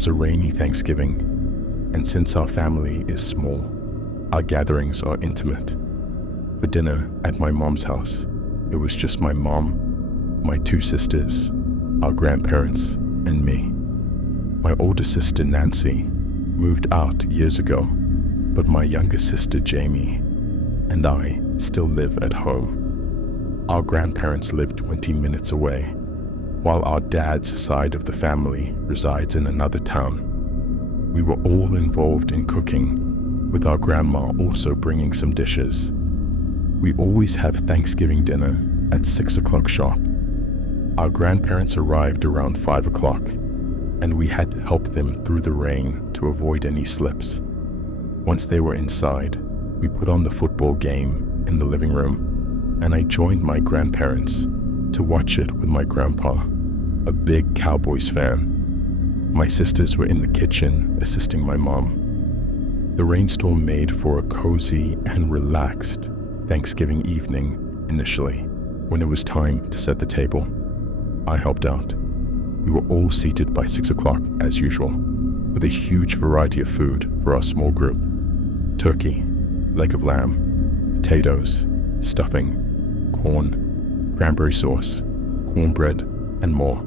was a rainy Thanksgiving, and since our family is small, our gatherings are intimate. For dinner at my mom's house, it was just my mom, my two sisters, our grandparents, and me. My older sister Nancy moved out years ago, but my younger sister Jamie and I still live at home. Our grandparents live 20 minutes away, while our dad's side of the family resides in another town. We were all involved in cooking, with our grandma also bringing some dishes. We always have Thanksgiving dinner at 6 o'clock sharp. Our grandparents arrived around 5 o'clock, and we had to help them through the rain to avoid any slips. Once they were inside, we put on the football game in the living room, and I joined my grandparents to watch it with my grandpa, a big Cowboys fan. My sisters were in the kitchen assisting my mom. The rainstorm made for a cozy and relaxed Thanksgiving evening initially. When it was time to set the table, I helped out. We were all seated by 6 o'clock as usual, with a huge variety of food for our small group. Turkey, leg of lamb, potatoes, stuffing, corn, cranberry sauce, cornbread, and more.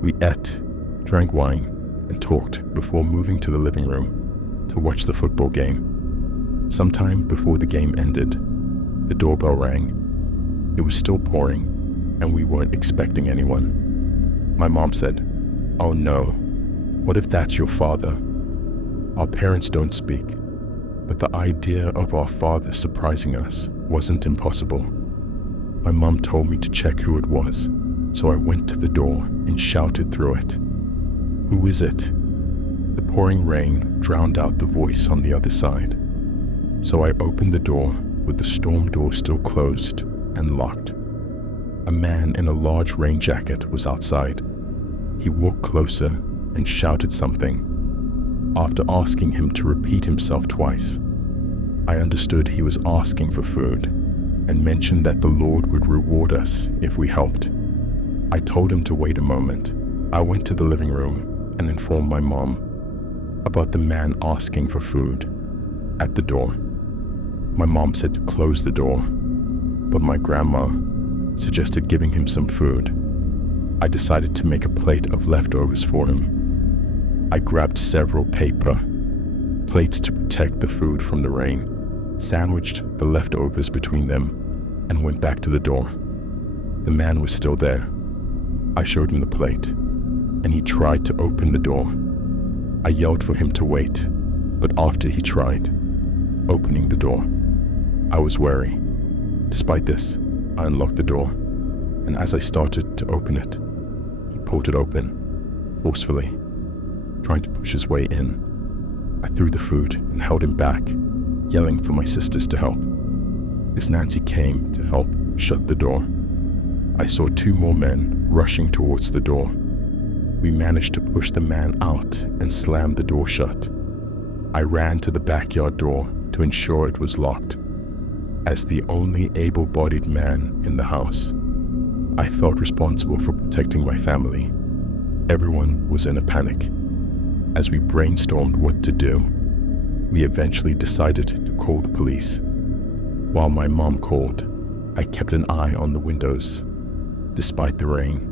We ate, drank wine, and talked before moving to the living room to watch the football game. Sometime before the game ended, the doorbell rang. It was still pouring, and we weren't expecting anyone. My mom said, "Oh no, what if that's your father?" Our parents don't speak, but the idea of our father surprising us wasn't impossible. My mom told me to check who it was, so I went to the door and shouted through it, "Who is it?" The pouring rain drowned out the voice on the other side, so I opened the door with the storm door still closed and locked. A man in a large rain jacket was outside. He walked closer and shouted something. After asking him to repeat himself twice, I understood he was asking for food and mentioned that the Lord would reward us if we helped. I told him to wait a moment. I went to the living room and informed my mom about the man asking for food at the door. My mom said to close the door, but my grandma suggested giving him some food. I decided to make a plate of leftovers for him. I grabbed several paper plates to protect the food from the rain, sandwiched the leftovers between them, and went back to the door. The man was still there. I showed him the plate, and he tried to open the door. I yelled for him to wait, but after he tried opening the door, I was wary. Despite this, I unlocked the door, and as I started to open it, he pulled it open, forcefully, trying to push his way in. I threw the food and held him back, yelling for my sisters to help. As Nancy came to help shut the door, I saw two more men rushing towards the door. We managed to push the man out and slam the door shut. I ran to the backyard door to ensure it was locked. As the only able-bodied man in the house, I felt responsible for protecting my family. Everyone was in a panic. As we brainstormed what to do, we eventually decided to call the police. While my mom called, I kept an eye on the windows. Despite the rain,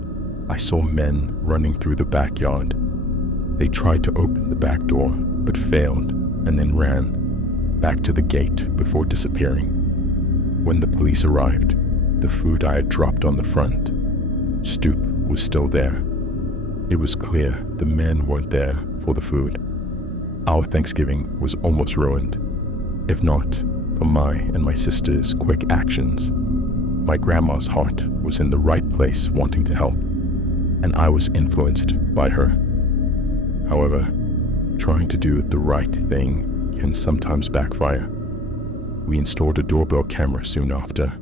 I saw men running through the backyard. They tried to open the back door, but failed, and then ran back to the gate before disappearing. When the police arrived, the food I had dropped on the front stoop was still there. It was clear the men weren't there for the food. Our Thanksgiving was almost ruined, if not for my and my sister's quick actions. My grandma's heart was in the right place wanting to help, and I was influenced by her. However, trying to do the right thing can sometimes backfire. We installed a doorbell camera soon after,